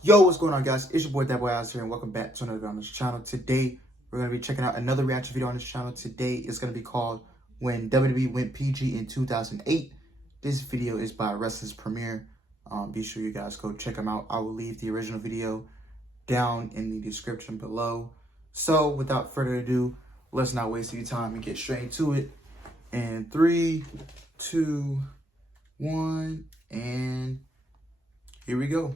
Yo, what's going on, guys? It's your boy ThatBoyAlex here, and welcome back to another video on this channel. Today, we're going to be checking out another reaction video on this channel. Today is going to be called When WWE Went PG in 2008. This video is by Wrestling's Premiere. Be sure you guys go check them out. I will leave the original video down in the description below. So, without further ado, let's not waste any time and get straight into it. And 3, 2, 1, and here we go.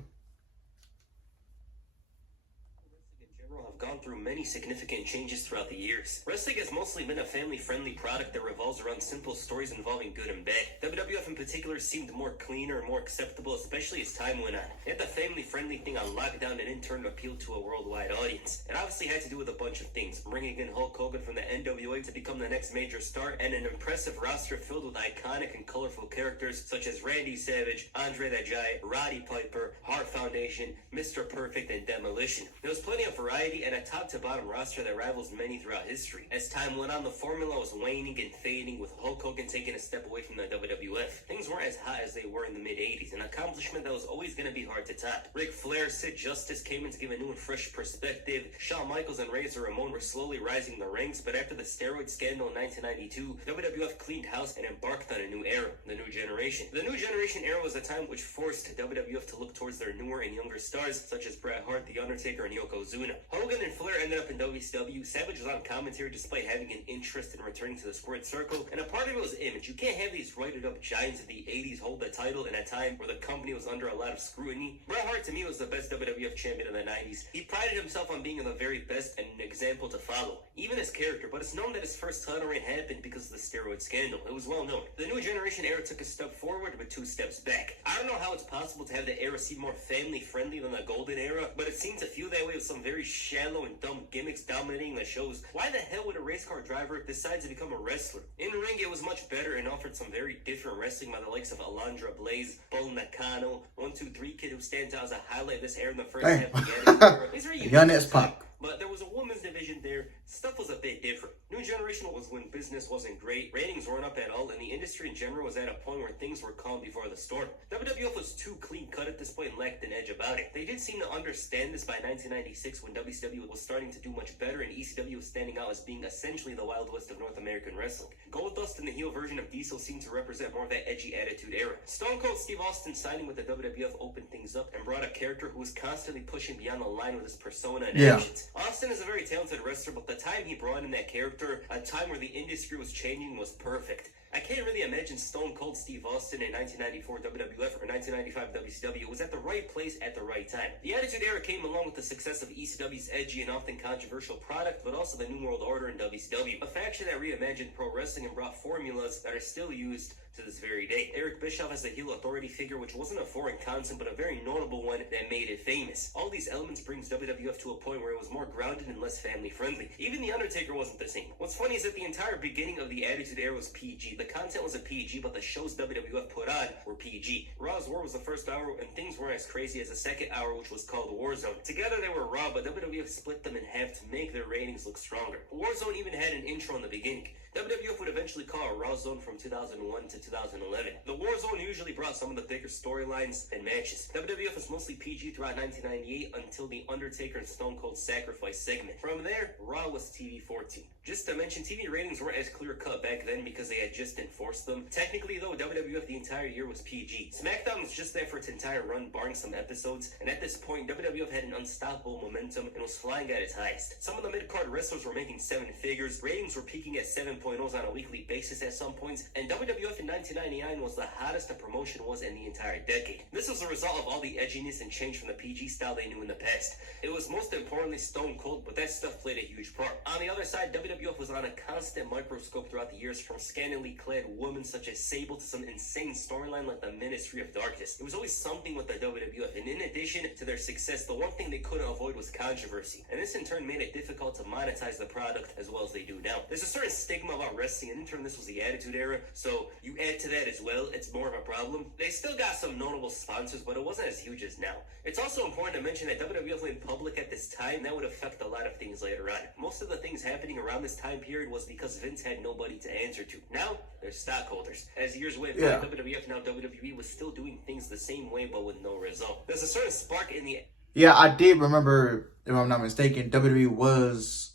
Gone through many significant changes throughout the years. Wrestling has mostly been a family-friendly product that revolves around simple stories involving good and bad. WWF in particular seemed more cleaner and more acceptable, especially as time went on. It had the family-friendly thing on lockdown and in turn appealed to a worldwide audience. It obviously had to do with a bunch of things, bringing in Hulk Hogan from the NWA to become the next major star, and an impressive roster filled with iconic and colorful characters such as Randy Savage, Andre the Giant, Roddy Piper, Hart Foundation, Mr. Perfect, and Demolition. There was plenty of variety and a top-to-bottom roster that rivals many throughout history. As time went on, the formula was waning and fading, with Hulk Hogan taking a step away from the WWF. Things weren't as hot as they were in the mid-80s, an accomplishment that was always going to be hard to top. Ric Flair, Sid Justice came in to give a new and fresh perspective. Shawn Michaels and Razor Ramon were slowly rising the ranks, but after the steroid scandal in 1992, WWF cleaned house and embarked on a new era, the New Generation. The New Generation era was a time which forced WWF to look towards their newer and younger stars, such as Bret Hart, The Undertaker, and Yokozuna. Hogan and Flair ended up in WCW. Savage was on commentary despite having an interest in returning to the squared circle, and a part of it was image. You can't have these roided up giants of the 80s hold the title in a time where the company was under a lot of scrutiny. Bret Hart to me was the best WWF champion in the 90s. He prided himself on being the very best and an example to follow, even his character, but it's known that his first title reign happened because of the steroid scandal. It was well known. The New Generation era took a step forward but 2 steps back. I don't know how it's possible to have the era seem more family friendly than the Golden Era, but it seemed to feel that way with some very shallow and dumb gimmicks dominating the shows. Why the hell would a race car driver decide to become a wrestler? In ring, it was much better and offered some very different wrestling by the likes of Alundra Blaze, Bull Nakano, 1-2-3 Kid, who stands out as a highlight of this era in the first half of the era. These are Young as Pac. But there was a women's division there. Stuff was a bit different. New Generation was when business wasn't great, ratings weren't up at all, and the industry in general was at a point where things were calm before the storm. WWF was too clean cut at this point and lacked an edge about it. They did seem to understand this by 1996 when WCW was starting to do much better and ECW was standing out as being essentially the Wild West of North American wrestling. Goldust and the heel version of Diesel seemed to represent more of that edgy attitude era. Stone Cold Steve Austin signing with the WWF opened things up and brought a character who was constantly pushing beyond the line with his persona and actions. Austin is a very talented wrestler, but the time he brought in that character, a time where the industry was changing, was perfect. I can't really imagine Stone Cold Steve Austin in 1994 WWF or 1995 WCW. It was at the right place at the right time. The Attitude Era came along with the success of ECW's edgy and often controversial product, but also the New World Order in WCW, a faction that reimagined pro wrestling and brought formulas that are still used to this very day. Eric Bischoff as the heel authority figure, which wasn't a foreign concept, but a very notable one that made it famous. All these elements brings WWF to a point where it was more grounded and less family-friendly. Even The Undertaker wasn't the same. What's funny is that the entire beginning of the Attitude Era was PG. The content was a PG, but the shows WWF put on were PG. Raw's War was the first hour, and things weren't as crazy as the second hour, which was called Warzone. Together they were Raw, but WWF split them in half to make their ratings look stronger. Warzone even had an intro in the beginning. WWF would eventually call a Raw Zone from 2001 to 2011. The War Zone usually brought some of the bigger storylines and matches. WWF was mostly PG throughout 1998 until the Undertaker and Stone Cold Sacrifice segment. From there, Raw was TV-14. Just to mention, TV ratings weren't as clear-cut back then because they had just enforced them. Technically, though, WWF the entire year was PG. SmackDown was just there for its entire run, barring some episodes, and at this point, WWF had an unstoppable momentum and was flying at its highest. Some of the mid-card wrestlers were making 7 figures, ratings were peaking at 7.0s on a weekly basis at some points, and WWF in 1999 was the hottest the promotion was in the entire decade. This was a result of all the edginess and change from the PG style they knew in the past. It was most importantly Stone Cold, but that stuff played a huge part. On the other side, WWF was on a constant microscope throughout the years, from scantily clad women such as Sable to some insane storyline like the Ministry of Darkness. It was always something with the WWF, and in addition to their success, the one thing they couldn't avoid was controversy, and this in turn made it difficult to monetize the product as well as they do now. There's a certain stigma about wrestling, and in turn this was the Attitude Era, so you add to that as well, it's more of a problem. They still got some notable sponsors, but it wasn't as huge as now. It's also important to mention that WWF went public at this time. That would affect a lot of things later on. Most of the things happening around this time period was because Vince had nobody to answer to. Now, they're stockholders. As years went by, WWF, now WWE, was still doing things the same way, but with no result. There's a certain spark in the Yeah, I did remember, if I'm not mistaken, WWE was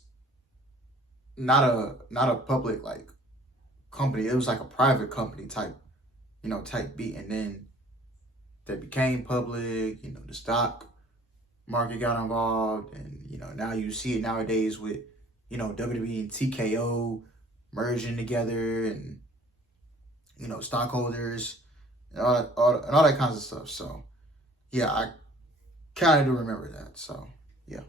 not a public like company. It was like a private company type, type beat. And then they became public, the stock market got involved, and now you see it nowadays with WWE and TKO merging together, and stockholders and all that kinds of stuff. So yeah, I kind of do remember that. So yeah.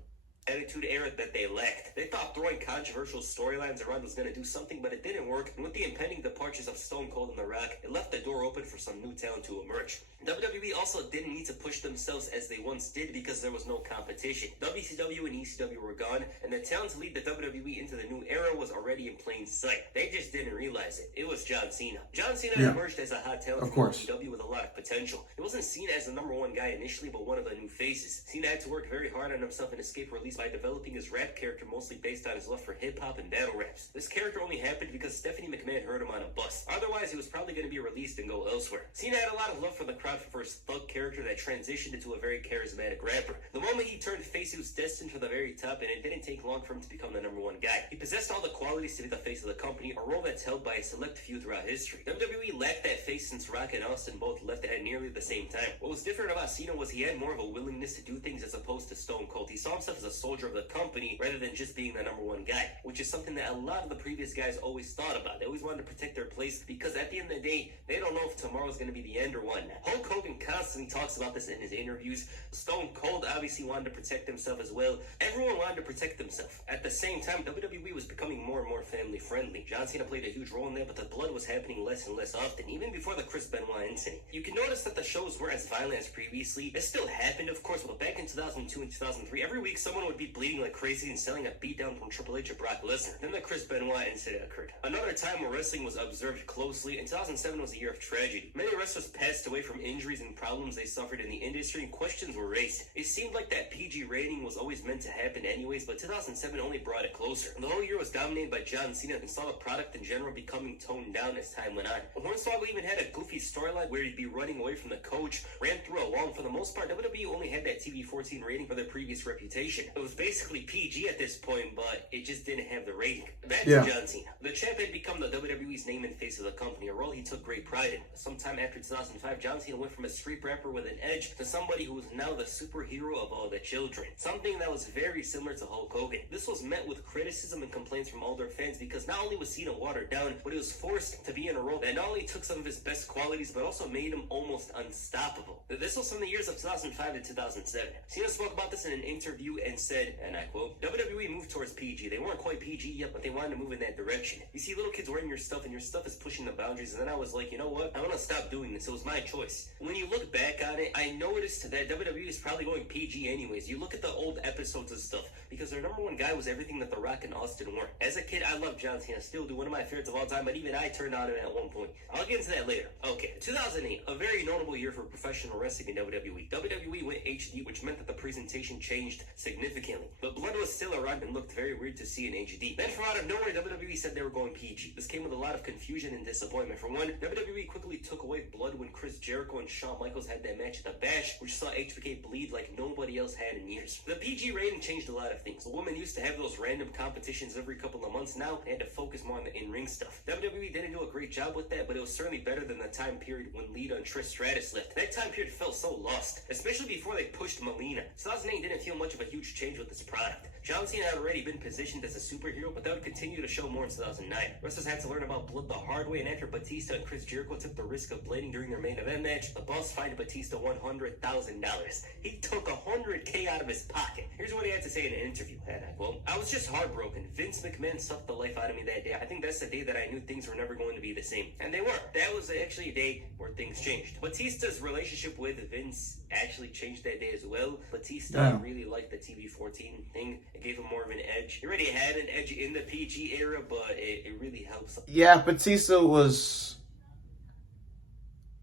Attitude era that they lacked. They thought throwing controversial storylines around was going to do something, but it didn't work. And with the impending departures of Stone Cold and The Rock, it left the door open for some new talent to emerge. WWE also didn't need to push themselves as they once did because there was no competition. WCW and ECW were gone, and the talent to lead the WWE into the new era was already in plain sight. They just didn't realize it. It was John Cena. John Cena emerged as a hot talent from WWE with a lot of potential. It wasn't seen as the #1 guy initially, but one of the new faces. Cena had to work very hard on himself and escape release by developing his rap character mostly based on his love for hip-hop and battle raps. This character only happened because Stephanie McMahon heard him on a bus. Otherwise, he was probably going to be released and go elsewhere. Cena had a lot of love for the crowd for his thug character that transitioned into a very charismatic rapper. The moment he turned face, he was destined for the very top, and it didn't take long for him to become the #1 guy. He possessed all the qualities to be the face of the company, a role that's held by a select few throughout history. WWE lacked that face since Rock and Austin both left at nearly the same time. What was different about Cena was he had more of a willingness to do things as opposed to Stone Cold. He saw himself as a soldier of the company rather than just being the #1 guy, which is something that a lot of the previous guys always thought about. They always wanted to protect their place because at the end of the day, they don't know if tomorrow's going to be the end or what. Hulk Hogan constantly talks about this in his interviews. Stone Cold obviously wanted to protect himself as well. Everyone wanted to protect themselves. At the same time, WWE was becoming more and more family friendly. John Cena played a huge role in that, but the blood was happening less and less often, even before the Chris Benoit incident. You can notice that the shows were as violent as previously. It still happened, of course, but back in 2002 and 2003, every week someone would be bleeding like crazy and selling a beatdown from Triple H or Brock Lesnar. Then the Chris Benoit incident occurred. Another time where wrestling was observed closely, in 2007 was a year of tragedy. Many wrestlers passed away from injuries and problems they suffered in the industry, and questions were raised. It seemed like that PG rating was always meant to happen anyways, but 2007 only brought it closer. The whole year was dominated by John Cena and saw the product in general becoming toned down as time went on. Hornswoggle even had a goofy storyline where he'd be running away from the coach, ran through a wall, and for the most part, WWE only had that TV-14 rating for their previous reputation. It was basically PG at this point, but it just didn't have the rating. Back to John Cena. The champ had become the WWE's name and face of the company, a role he took great pride in. Sometime after 2005, John Cena went from a street rapper with an edge to somebody who was now the superhero of all the children. Something that was very similar to Hulk Hogan. This was met with criticism and complaints from all their fans because not only was Cena watered down, but he was forced to be in a role that not only took some of his best qualities, but also made him almost unstoppable. This was from the years of 2005 to 2007. Cena spoke about this in an interview and said, and I quote, WWE moved towards PG. They weren't quite PG yet, but they wanted to move in that direction. You see little kids wearing your stuff, and your stuff is pushing the boundaries, and then I was like, you know what? I want to stop doing this. It was my choice. When you look back on it, I noticed that WWE is probably going PG anyways. You look at the old episodes and stuff, because their #1 guy was everything that The Rock and Austin weren't. As a kid, I loved John Cena, still do, one of my favorites of all time, but even I turned on him at one point. I'll get into that later. Okay, 2008, a very notable year for professional wrestling in WWE. WWE went HD, which meant that the presentation changed significantly. But blood was still around and looked very weird to see in HD. Then from out of nowhere, WWE said they were going PG. This came with a lot of confusion and disappointment. For one, WWE quickly took away blood when Chris Jericho and Shawn Michaels had that match at the Bash, which saw HBK bleed like nobody else had in years. The PG rating changed a lot of things. The women used to have those random competitions every couple of months. Now they had to focus more on the in-ring stuff. WWE didn't do a great job with that, but it was certainly better than the time period when Lita and Trish Stratus left. That time period felt so lost, especially before they pushed Melina. 2008 didn't feel much of a huge change with this product. John Cena had already been positioned as a superhero, but that would continue to show more in 2009. Wrestlers had to learn about blood the hard way, and after Batista and Chris Jericho took the risk of bleeding during their main event match, the boss fined Batista $100,000. He took $100K out of his pocket. Here's what he had to say in an interview. And I quote, "I was just heartbroken. Vince McMahon sucked the life out of me that day. I think that's the day that I knew things were never going to be the same." And they were. That was actually a day where things changed. Batista's relationship with Vince actually changed that day as well. Batista really liked the TV-14 thing. It gave him more of an edge. He already had an edge in the PG era, but it really helps. Yeah, Batista was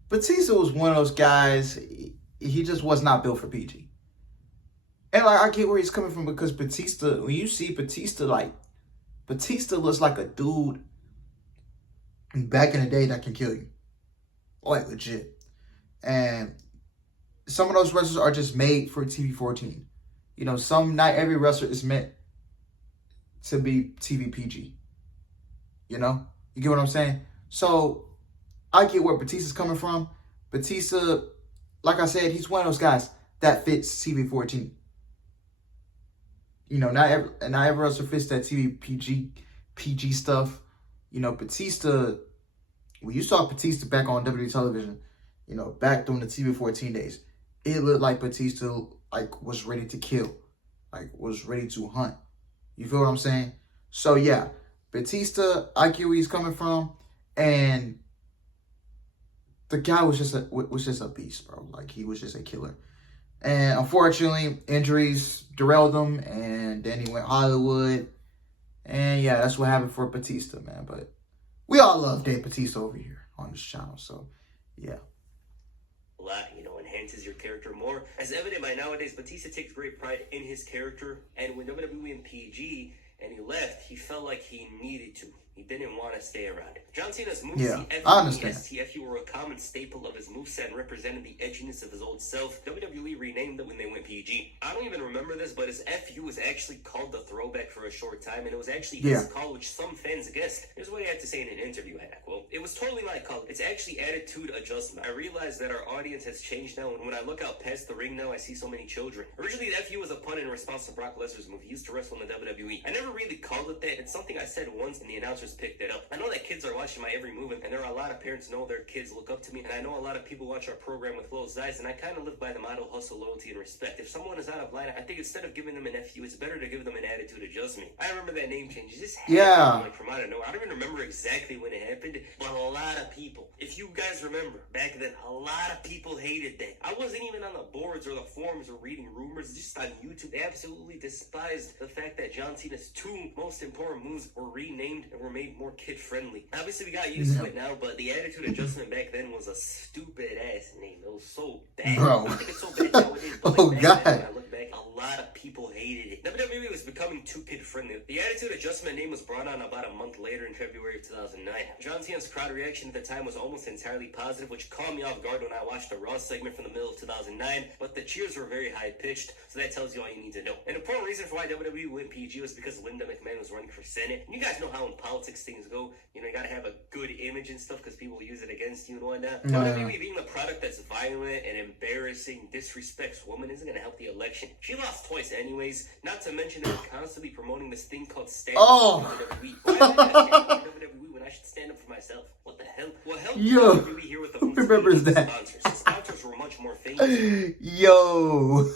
one of those guys. He just was not built for PG. And like, I get where he's coming from, because Batista, when you see Batista, like, Batista looks like a dude back in the day that can kill you. Like, legit. And some of those wrestlers are just made for TV 14. You know, not every wrestler is meant to be TV PG. You know? You get what I'm saying? So, I get where Batista's coming from. Batista, like I said, he's one of those guys that fits TV 14. You know, not every wrestler fits that TV PG stuff. You know, Batista, when you saw Batista back on WWE television, you know, back during the TV 14 days, it looked like Batista, like, was ready to kill. Like, was ready to hunt. You feel what I'm saying? So, yeah, Batista, I get where he's coming from. And the guy was just a beast, bro. Like, he was just a killer. And unfortunately, injuries derailed him. And then he went Hollywood. And, yeah, that's what happened for Batista, man. But we all love Dave Batista over here on this channel. So, yeah. A lot, you know, enhances your character more. As evident by nowadays, Batista takes great pride in his character. And when WWE went PG and he left, he felt like he needed to. He didn't want to stay around. John Cena's moves, yeah, I understand. STFU were a common staple of his moveset and represented the edginess of his old self. WWE renamed them when they went PG. I don't even remember this, but his FU was actually called the Throwback for a short time, and it was actually his call, which some fans guessed. Here's what he had to say in an interview. Well, it was totally my call. It's actually attitude adjustment. I realize that our audience has changed now, and when I look out past the ring now, I see so many children. Originally, the FU was a pun in response to Brock Lesnar's move. He used to wrestle in the WWE. I never really called it that. It's something I said once, and the announcers picked it up. I know that kids are watching my every move, and there are a lot of parents know their kids look up to me, and I know a lot of people watch our program with closed eyes, and I kind of live by the motto, hustle, loyalty, and respect. If someone is out of line, I think instead of giving them an FU, it's better to give them an attitude adjustment. I remember that name change. It just happened, like, from out of nowhere. I don't even remember exactly when it happened, but a lot of people, if you guys remember, back then, a lot of people hated that. I wasn't even on the boards or the forums or reading rumors, just on YouTube. They absolutely despised the fact that John Cena's two most important moves were renamed and were made more kid-friendly. Obviously, we got used to it now, but the attitude adjustment back then was a stupid-ass name. It was so bad. Bro. I think it's so bad nowadays, but Oh, like God. then, when I look back, a lot of people hated it. WWE was becoming too kid-friendly. The attitude adjustment name was brought on about a month later in February of 2009. John Cena's crowd reaction at the time was almost entirely positive, which caught me off guard when I watched the Raw segment from the middle of 2009, but the cheers were very high-pitched, so that tells you all you need to know. An important reason for why WWE went PG was because Linda McMahon was running for Senate. And you guys know how in politics things go. You know, you gotta have a good image and stuff because people use it against you and whatnot. WWE being the product that's violent and embarrassing, disrespects women isn't gonna help the election. She lost twice anyways, not to mention they were constantly promoting this thing called stand up for WWE. Why am I not standing for WWE when I should stand up for myself? What the hell? Well, help WWE here with the who remembers that? Sponsors. The sponsors were much more famous. Yo.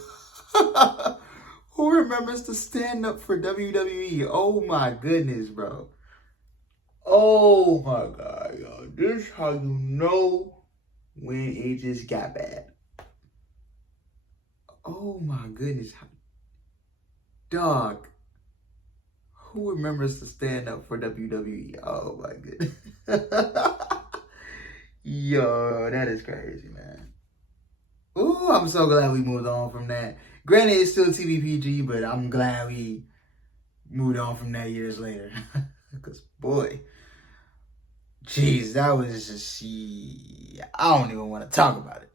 Who remembers the stand up for WWE? Oh my goodness, bro. Oh my God, yo. This is how you know when it just got bad. Oh my goodness. Dog. Who remembers the stand up for WWE? Oh my goodness. Yo, that is crazy, man. Ooh, I'm so glad we moved on from that. Granted, it's still TVPG, but I'm glad we moved on from that years later. Because, boy, jeez, that was just, I don't even want to talk about it.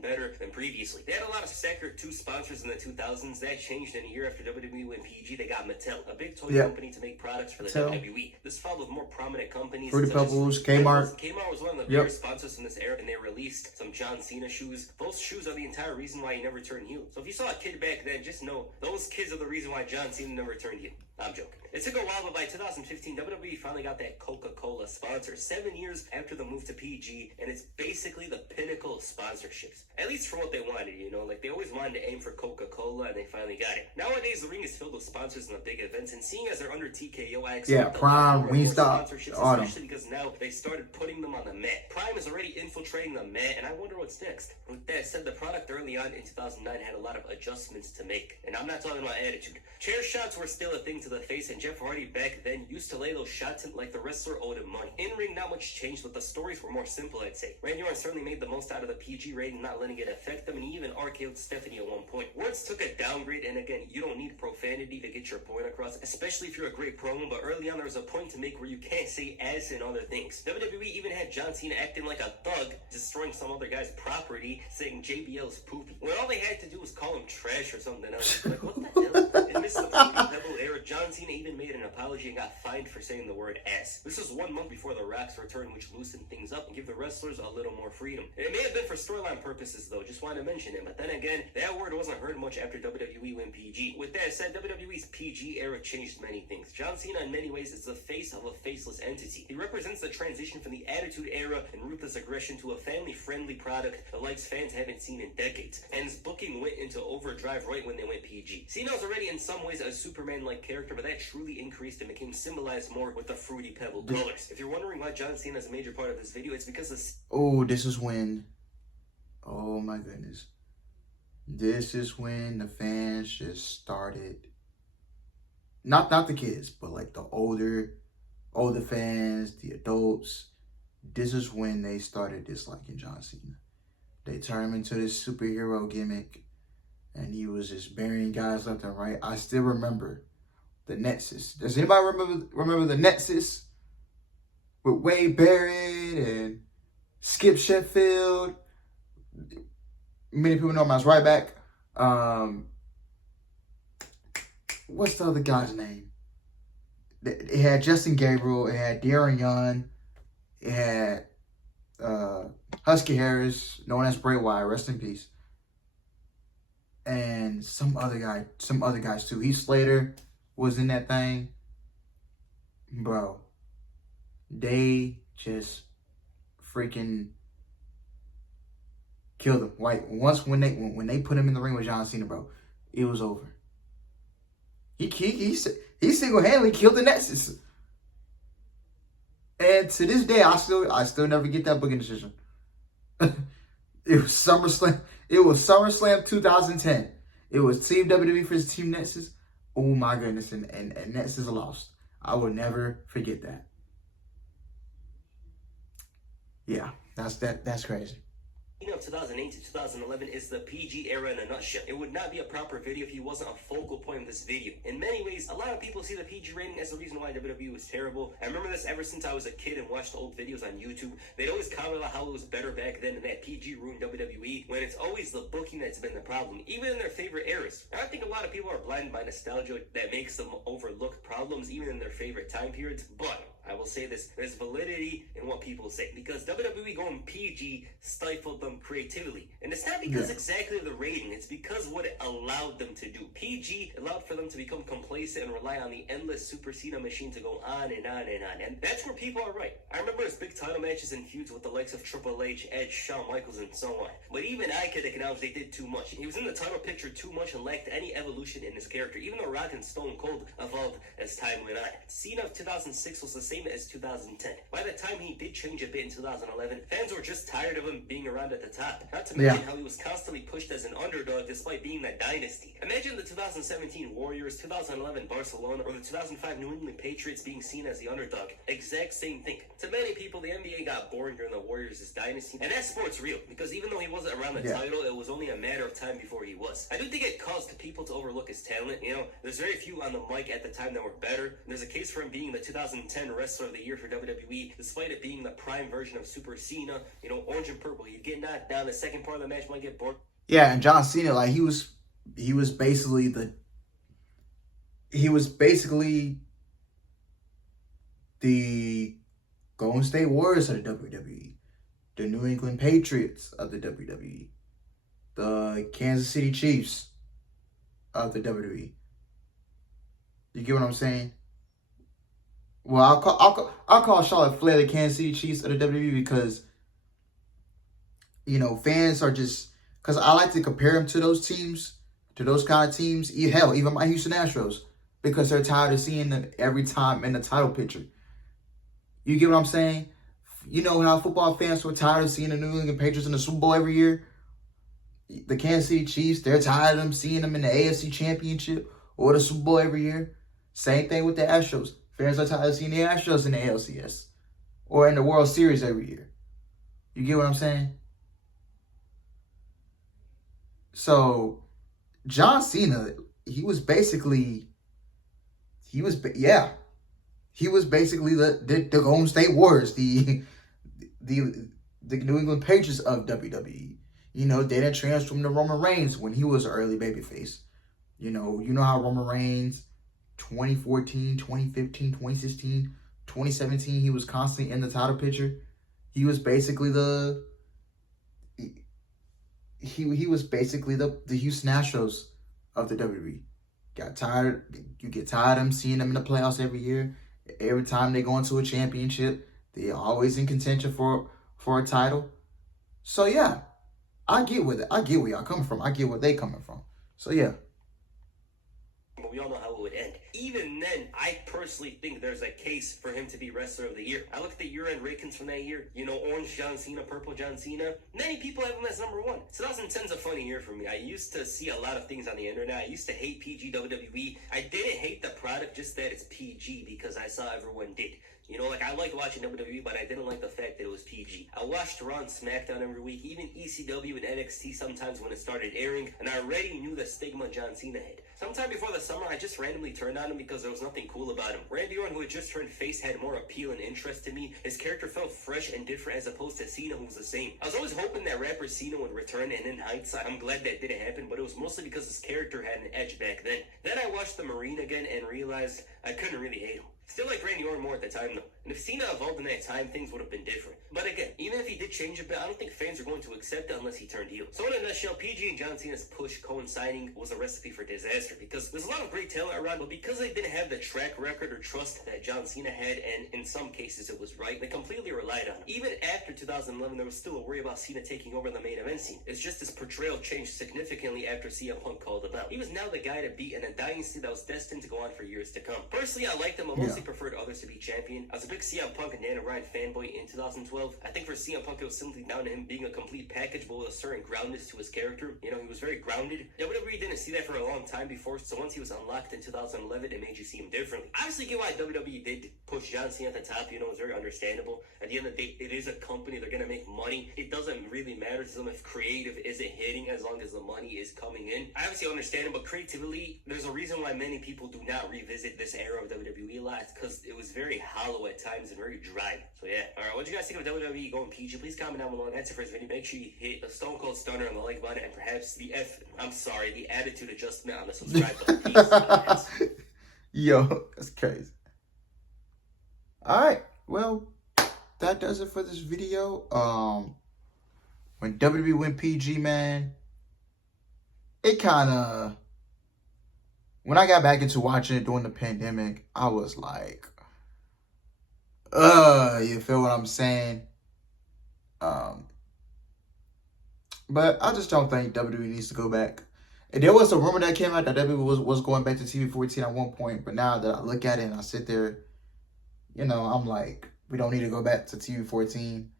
Better than previously. They had a lot of Sacker 2 sponsors in the 2000s. That changed in a year after WWE went PG. They got Mattel, a big toy company to make products for the WWE. This followed with more prominent companies. Fruity Pebbles, Kmart. Kmart was one of the biggest sponsors in this era, and they released some John Cena shoes. Those shoes are the entire reason why he never turned heel. So if you saw a kid back then, just know those kids are the reason why John Cena never turned heel. I'm joking. It took a while, but by 2015, WWE finally got that Coca-Cola sponsor. 7 years after the move to PG, and it's basically the pinnacle of sponsorships. At least for what they wanted, you know? Like, they always wanted to aim for Coca-Cola, and they finally got it. Nowadays, the ring is filled with sponsors and the big events, and seeing as they're under TKO, I expect Prime, Wingstop, sponsorships, especially because now they started putting them on the mat. Prime is already infiltrating the mat, and I wonder what's next. With that said, the product early on in 2009 had a lot of adjustments to make, and I'm not talking about attitude. Chair shots were still a thing to the face, and Jeff Hardy back then used to lay those shots in like the wrestler owed him money. In ring, not much changed, but the stories were more simple, I'd say. Randy Orton certainly made the most out of the PG rating, not letting it affect them, and he even RKO'd Stephanie at one point. Words took a downgrade, and again, you don't need profanity to get your point across, especially if you're a great promo, but early on there was a point to make where you can't say ass and other things. WWE even had John Cena acting like a thug, destroying some other guy's property, saying JBL's poopy, when all they had to do was call him trash or something. I was like, what the hell? In this Pebble era, John Cena even made an apology and got fined for saying the word ass. This was 1 month before The Rock's return, which loosened things up and give the wrestlers a little more freedom. It may have been for storyline purposes though, just wanted to mention it, but then again, that word wasn't heard much after WWE went PG. With that said, WWE's PG era changed many things. John Cena in many ways is the face of a faceless entity. He represents the transition from the Attitude Era and ruthless aggression to a family-friendly product the likes fans haven't seen in decades. And his booking went into overdrive right when they went PG. Cena's already in some ways a Superman-like character, but that truly increased and became symbolized more with the fruity pebble colors. If you're wondering why John Cena is a major part of this video, it's because this. Oh, this is when. Oh my goodness. This is when the fans just started. Not the kids, but like the older fans, the adults. This is when they started disliking John Cena. They turned him into this superhero gimmick, and he was just burying guys left and right. I still remember the Nexus. Does anybody remember the Nexus with Wade Barrett and Skip Sheffield? Many people know him as Ryback. What's the other guy's name? It had Justin Gabriel. It had Darren Young. It had Husky Harris, known as Bray Wyatt, rest in peace. And some other guys too. Heath Slater was in that thing. Bro, they just freaking killed him. Like when they put him in the ring with John Cena, bro, it was over. He single-handedly killed the Nexus. And to this day, I still never get that booking decision. It was SummerSlam. It was SummerSlam 2010. It was Team WWE versus Team Nexus. Oh my goodness, and Nexus lost. I will never forget that. Yeah, that's crazy. Of 2008 to 2011 is the PG era in a nutshell. It would not be a proper video if he wasn't a focal point of this video. In many ways, a lot of people see the PG rating as the reason why WWE was terrible. I remember this ever since I was a kid and watched old videos on YouTube. They'd always comment about how it was better back then and that PG ruined WWE, when it's always the booking that's been the problem, even in their favorite eras. I think a lot of people are blinded by nostalgia that makes them overlook problems even in their favorite time periods, but I will say this, there's validity in what people say, because WWE going PG stifled them creatively. And it's not because exactly of the rating, it's because what it allowed them to do. PG allowed for them to become complacent and rely on the endless Super Cena machine to go on and on and on. And that's where people are right. I remember his big title matches and feuds with the likes of Triple H, Edge, Shawn Michaels, and so on. But even I could acknowledge they did too much. He was in the title picture too much and lacked any evolution in his character, even though Rock and Stone Cold evolved as time went on. Cena of 2006 was the same as 2010. By the time he did change a bit in 2011, fans were just tired of him being around at the top. Not to mention how he was constantly pushed as an underdog despite being that dynasty. Imagine the 2017 Warriors, 2011 Barcelona, or the 2005 New England Patriots being seen as the underdog. Exact same thing. To many people, the NBA got boring during the Warriors' dynasty, and that sport's real, because even though he wasn't around the title, it was only a matter of time before he was. I do think it caused people to overlook his talent. You know, there's very few on the mic at the time that were better. And there's a case for him being the 2010 Wrestler of the Year for WWE, despite it being the prime version of Super Cena. You know, orange and purple. He'd get knocked down. The second part of the match might get bored. Yeah, and John Cena, like he was basically the Golden State Warriors of the WWE, the New England Patriots of the WWE, the Kansas City Chiefs of the WWE. You get what I'm saying? Well, I'll call Charlotte Flair the Kansas City Chiefs of the WWE because, you know, fans are just, because I like to compare them to those teams, to those kind of teams. Hell, even my Houston Astros, because they're tired of seeing them every time in the title picture. You get what I'm saying? You know how football fans were tired of seeing the New England Patriots in the Super Bowl every year? The Kansas City Chiefs, they're tired of seeing them in the AFC Championship or the Super Bowl every year. Same thing with the Astros. Fans are tired of seeing the Astros in the ALCS or in the World Series every year. You get what I'm saying? So John Cena, he was basically the Golden State Warriors, the New England Patriots of WWE. You know, they didn't transform to Roman Reigns when he was an early babyface. You know how Roman Reigns, 2014, 2015, 2016, 2017, he was constantly in the title picture. He was basically the Houston Astros of the WWE. You get tired of them seeing them in the playoffs every year. Every time they go into a championship, they're always in contention for a title. So yeah, I get where y'all coming from. I get where they coming from. So yeah. But we all know how it would end. Even then, I personally think there's a case for him to be Wrestler of the Year. I look at the year-end rankings from that year. You know, orange John Cena, purple John Cena. Many people have him as number one. 2010's a funny year for me. I used to see a lot of things on the internet. I used to hate PG WWE. I didn't hate the product, just that it's PG, because I saw everyone did. You know, like, I liked watching WWE, but I didn't like the fact that it was PG. I watched Raw and SmackDown every week, even ECW and NXT sometimes when it started airing, and I already knew the stigma John Cena had. Sometime before the summer, I just randomly turned on him because there was nothing cool about him. Randy Orton, who had just turned face, had more appeal and interest to me. His character felt fresh and different as opposed to Cena, who was the same. I was always hoping that rapper Cena would return, and in hindsight, I'm glad that didn't happen, but it was mostly because his character had an edge back then. Then I watched The Marine again and realized I couldn't really hate him. Still like Randy Orton more at the time though. And if Cena evolved in that time, things would have been different. But again, even if he did change a bit, I don't think fans are going to accept it unless he turned heel. So in a nutshell, PG and John Cena's push coinciding was a recipe for disaster because there's a lot of great talent around, but because they didn't have the track record or trust that John Cena had, and in some cases it was right, they completely relied on him. Even after 2011, there was still a worry about Cena taking over the main event scene. It's just his portrayal changed significantly after CM Punk called him out. He was now the guy to beat in a dynasty that was destined to go on for years to come. Personally, I liked him, but mostly preferred others to be champion. I was a big CM Punk and Daniel Bryan fanboy in 2012. I think for CM Punk, it was simply down to him being a complete package, but with a certain groundness to his character. You know, he was very grounded. WWE didn't see that for a long time before, so once he was unlocked in 2011, it made you see him differently. Obviously, get why WWE did push John Cena at the top. You know, it's very understandable. At the end of the day, it is a company. They're gonna make money. It doesn't really matter to them if creative isn't hitting as long as the money is coming in. I obviously understand it, but creatively, there's a reason why many people do not revisit this era of WWE a lot. It's because it was very hollow at times and very dry. So yeah. Alright, what do you guys think of WWE going PG? Please comment down below. And that's it for this video. Make sure you hit the Stone Cold Stunner on the like button and perhaps the attitude adjustment on the subscribe button. Peace. Yo, that's crazy. Alright, well, that does it for this video. When WWE went PG, man, it kind of, when I got back into watching it during the pandemic, I was like, you feel what I'm saying? But I just don't think WWE needs to go back. And there was a rumor that came out that WWE was going back to TV 14 at one point, but now that I look at it and I sit there, you know, I'm like, we don't need to go back to TV 14.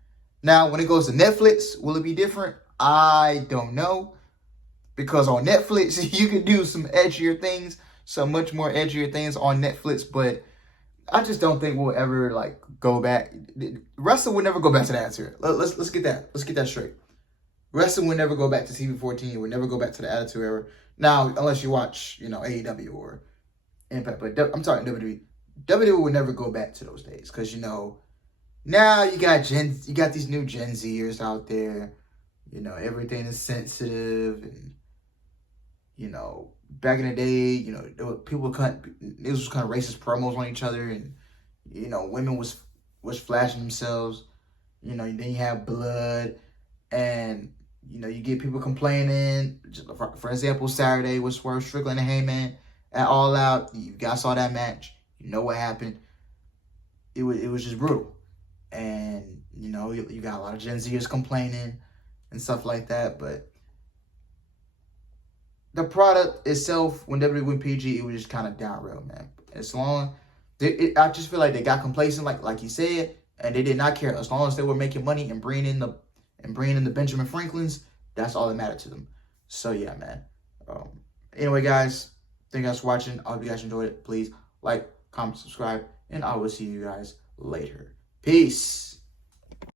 Now, when it goes to Netflix, will it be different? I don't know. Because on Netflix, you can do some edgier things, some much more edgier things on Netflix, but I just don't think we'll ever like go back. Wrestling would never go back to that era. Let's get that. Let's get that straight. Wrestling would never go back to TV 14. It would never go back to the Attitude Era. Now, unless you watch, you know, AEW or Impact, but I'm talking WWE. WWE would never go back to those days because, you know, now you got these new Gen Zers out there. You know, everything is sensitive, and you know, back in the day, you know, there were people it was kind of racist promos on each other, and you know, women was flashing themselves. You know, then you have blood, and you know, you get people complaining. For example, Saturday was Swerve Strickland and Heyman at All Out. You guys saw that match. You know what happened. It was just brutal, and you know, you got a lot of Gen Zers complaining and stuff like that, but the product itself, when WWE went PG, it was just kind of down real, man. As long, I just feel like they got complacent, like you said, and they did not care. As long as they were making money and bringing in the Benjamin Franklins, that's all that mattered to them. So yeah, man. Anyway, guys, thank you guys for watching. I hope you guys enjoyed it. Please like, comment, subscribe, and I will see you guys later. Peace.